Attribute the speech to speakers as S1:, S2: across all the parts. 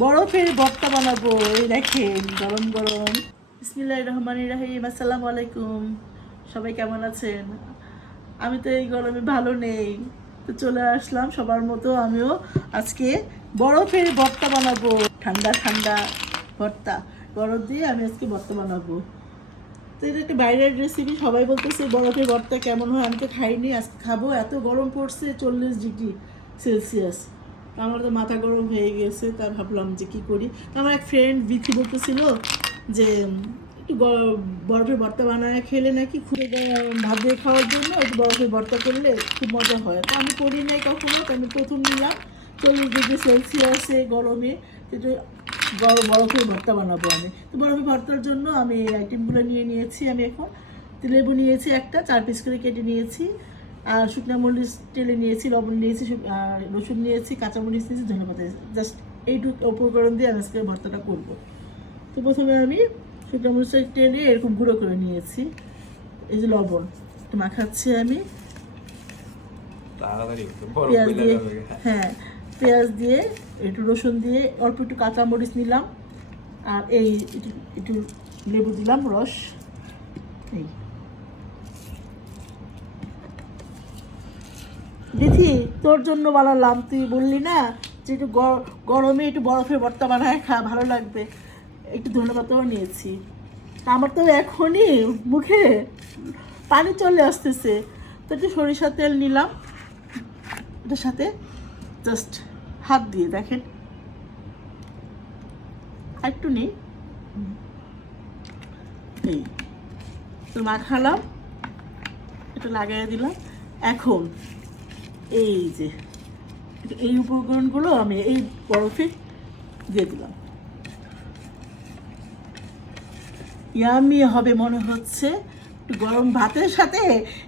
S1: বরফের ভর্তা বানাবো, এই দেখেন, গরম গরম। বিসমিল্লাহ রহমান রাহিম, আসসালামু আলাইকুম। সবাই কেমন আছেন? আমি তো এই গরমে ভালো নেই। তো চলে আসলাম সবার মতো, আমিও আজকে বরফের ভর্তা বানাবো। ঠান্ডা ঠান্ডা ভর্তা। বরফ দিয়ে আমি আজকে ভর্তা বানাবো। তো এটা একটা বাইরের রেসিপি সবাই বলতেছে বরফের ভর্তা কেমন হয়? আমি তো খাইনি, আজকে খাব। এত গরম পড়ছে, চল্লিশ ডিগ্রি সেলসিয়াস। আমার তো মাথা গরম হয়ে গেছে, তা ভাবলাম যে কি করি। আমার এক ফ্রেন্ড বিথি বলতেছিল যে, একটু বরফের ভর্তা বানায় খেলে নাকি খুব ভাত দিয়ে খাওয়ার জন্য? একটু বরফের ভর্তা করলে খুব মজা হয়। তো আমি করি নাই কখনো আমি প্রথম নিলাম। চল্লিশ ডিগ্রি সেলসিয়াসে গরমে একটু বড় বরফের ভর্তা বানাবো আমি। তো বরফের ভর্তার জন্য আমি আইটেমগুলো নিয়ে নিয়েছি আমি এখন। লেবু নিয়েছি একটা, চার পিস করে কেটে নিয়েছি। আর শুকনো মরিচ তেলে নিয়েছি লবণ নিয়েছি রসুন নিয়েছি কাঁচামরিচ নিয়েছি ধন্যবাদ জাস্ট এইটুকু উপকরণ দিয়ে আমি আজকে ভর্তাটা করব। তো প্রথমে আমি শুকনো মরিচের টেনে এরকম গুঁড়ো করে নিয়েছি। এই যে লবণ মাখাচ্ছি আমি। পেঁয়াজ দিয়ে হ্যাঁ পেঁয়াজ দিয়ে একটু রসুন দিয়ে অল্প একটু কাঁচামরিচ নিলাম। আর এই একটু একটু লেবু দিলাম রস। এই। দিদি, তোর জন্য বানালাম। তুই বললি না যে একটু গরমে একটু বরফের ভর্তা বানায়, খা, ভালো লাগবে। একটু ধন্যবাদও নিয়েছি। আমার তো এখনই মুখে পানি চলে আসতেছে। তো একটু সরিষার তেল নিলাম। এটার সাথে জাস্ট হাত দিয়ে দেখেন। একটু নেই। তো মাখালাম। একটু লাগাই দিলাম। এখন এই যে, এই উপকরণগুলো আমি এই বরফে দিয়ে দিলাম। ইয়ামি হবে মনে হচ্ছে গরম ভাতের সাথে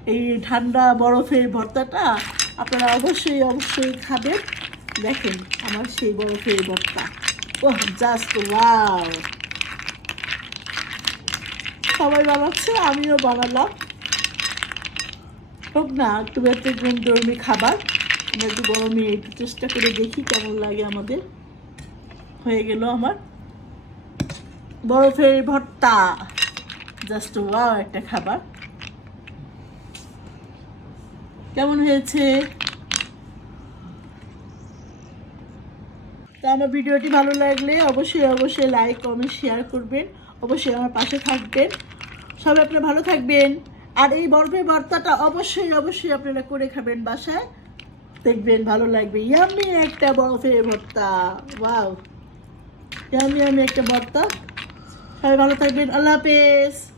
S1: এই ঠান্ডা বরফের ভর্তাটা আপনারা অবশ্যই অবশ্যই খাবেন। দেখেন আমার সেই বরফের ভর্তা। ও জাস্ট ওয়াও সবাই বানাচ্ছে আমিও বানালাম হোক না, একটু ব্যতিক্রম ধর্মী খাবার। আমরা একটু গরমে একটু চেষ্টা করে দেখি কেমন লাগে আমাদের। হয়ে গেল আমার। বরফের ভর্তা। জাস্ট ওয়াও, একটা খাবার। কেমন হয়েছে? তো আমার ভিডিওটি ভালো লাগলে অবশ্যই অবশ্যই লাইক কমেন্ট শেয়ার করবেন। অবশ্যই আমার পাশে থাকবেন। সবাই আপনারা ভালো থাকবেন। আর এই বরফের ভর্তাটা অবশ্যই অবশ্যই আপনারা করে খাবেন বাসায়। দেখবেন ভালো লাগবে। ইয়ামি একটা বরফের ভর্তা ওয়াও। ইয়ামি আমি একটা ভর্তা সবাই ভালো থাকবেন। আল্লাহ হাফেজ।